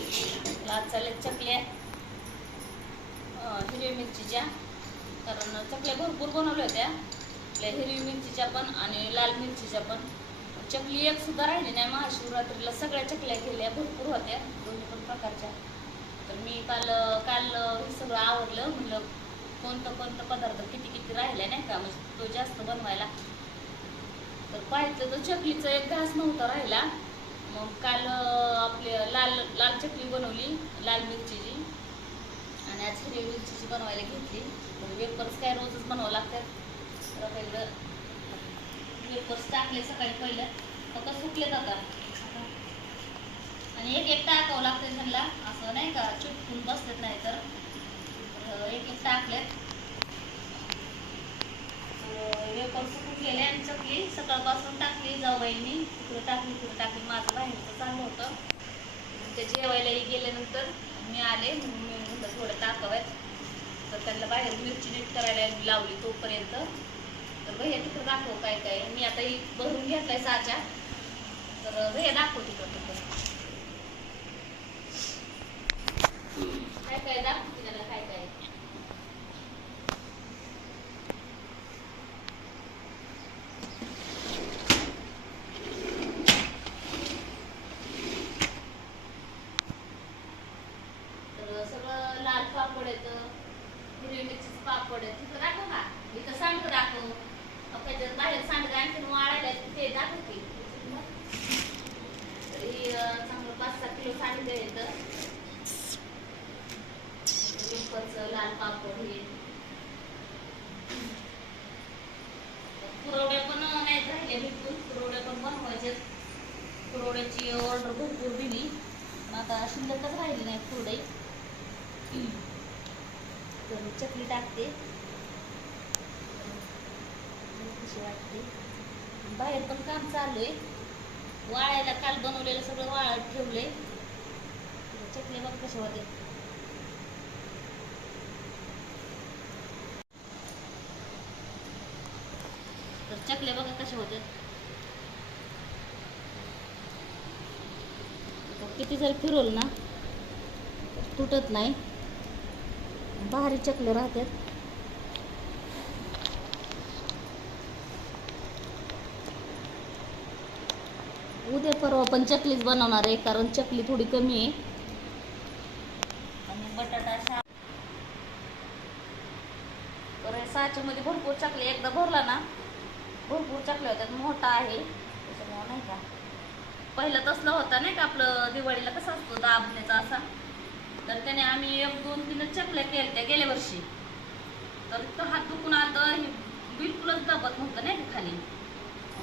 लाल चालेल चकल्या हिरव्या मिरचीच्या. कारण चकल्या भरपूर बनवल्या होत्या. आपल्या हिरवी मिरचीच्या पण आणि लाल मिरचीच्या पण. चकली एक सुद्धा राहिली नाही. महाशिवरात्रीला सगळ्या चकल्या केल्या. भरपूर होत्या. दोन्ही पण प्रकारच्या. तर मी काल काल हे सगळं आवडलं म्हणलं कोणतं कोणतं पदार्थ किती किती राहिल्या नाही का? म्हणजे तो जास्त बनवायला. तर पाहिजे तर चकलीचा एक घास नव्हता राहिला. मग काल आपले आपली लाल लाल चटणी बनवली लाल मिरचीची. आणि आज हिरवी मिरचीची बनवायला घेतली. वेपर्स काय रोजच बनवावं लागतात. तर पहिलं वेपर्स टाकले सकाळी पहिलं. फक्त सुकले जातात आणि एक एक टाकावं लागतं त्यांना असं नाही का चिटकून बसत नाही तर एक एक टाकलेत. वेपर सुकून गेले आणि चकली. सकाळपासून टाकली जाऊबाईंनी. इकडं टाकली तिकडं टाकली. माझं बाहेरचं काम होतं. ते जेवायलाही गेल्यानंतर मी आले मी म्हणलं थोडं टाकाव्यात तर त्यांना बाहेर मिरची नीट करायला लावली तोपर्यंत. तर भैया तिकडं दाखव काय काय. मी आता ही भरून घेतलाय साच्या. तर भैया दाखव तिकडं तिकडं काय काय दाखव त्याला काय काय तर सगळं लाल पापड येतं हिरवी मिरचीचं पापड आहे तिथं दाखव का इथं सांडगं दाखव त्याच्यात बाहेर सांडगं आणखी वाळायला ते दाखवते की चांगलं पाच सात किलो सांडगं येतं वेफरचं लाल पापड हे पुरवड्या पण नाहीत राहिल्या बिलकुल पुरवड्या पण बनवायचे पुरवड्याची ऑर्डर भरपूर दिली पण आता शिल्लकच राहिली नाही कुरडई तर चकली टाकते बाहेर पण काम चालू आहे. वाळायला काल बनवलेलं सगळं वाळत ठेवलंय. चटणी बघ कसे होते. तर चकल्या बघा कशा होते किती जर फिरवलं ना तुटत नाही. भारी चकले राहतात. उद्या परवा पण चकलीच बनवणार आहे कारण चकली थोडी कमी आहे. आणि बटाटा शा तर साच्यामध्ये भरपूर चकली एकदा भरला ना भरपूर चकल्या होत्यात मोठा आहे. त्याच्यामुळं नाही का? पहिलं तसलं होता नाही का आपलं दिवाळीला कसं असतो दाबण्याचा असा? तर त्याने आम्ही एक दोन तीन चकल्या केल्या गेल्या वर्षी. तर इतकं हात दुखून आता हे बिलकुलच दाबत नव्हतं नाही का खाली.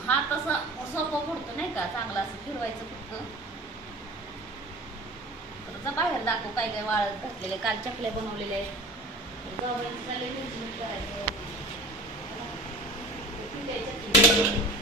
हात असा सोपं नाही का? चांगला असं फिरवायचं फक्त. जा बाहेर दाखव काय काय वाळत घातलेले काल चकल्या बनवलेल्या आहेत. गव्हाची करायचं.